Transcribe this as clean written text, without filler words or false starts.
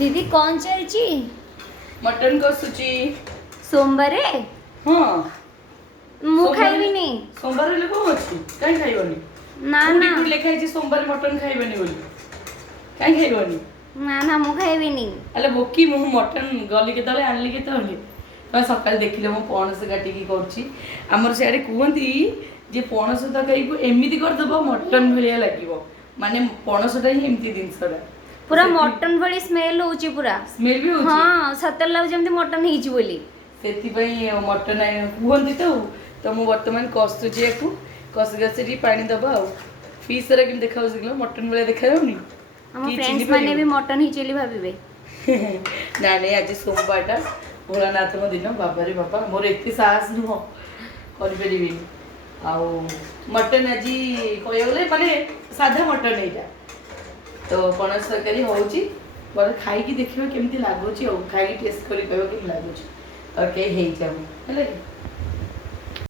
दीदी कौन चलची मटन कसूची सोमवार हाँ मु खाइबिनी सोमवार हेले कौन अच्छी कहीं खाइबनी ना कोडी ना कोडी लेखा है सोमवार मटन खाइबनी बोली कहीं खाइबनी ना ना मु खाइबिनी अरे बोकी मु मटन गली केतले आनली केतले तो सकाल देखिले मु पणस काटिकी करछि हमर सियाडे कहंती जे पणस तरकारी को एमिति कर दबो मटन भलिया लागिवो माने पणसटा ही एमिति जिनसरा पूरा मटन भली स्मेल होची पूरा स्मेल भी होछि हाँ सतर लागु जेमति मटन हिची बोली सेति पई मटन कहंती तो मु वर्तमान कस्तुछि याकू कस गसरी पानी दबा आ फिश रे किम देखाउ सिगलो मटन भलिया देखाउनी हम फ्रेंड्स माने भी मटन हिचेली भाबिबे ना नहीं आज सोमवारटा भोलानाथ दिन बाबा रे बाबा मोर एते साहस नुह कर परिबी आउ मटन आज कहले माने साधा मटन एटा तो पणस तरकारी होउची पर खाई की देखिबा केमती लागोची आ खाई टेस्ट करी कहबा केम लागोची और के हेइ जाबो हेले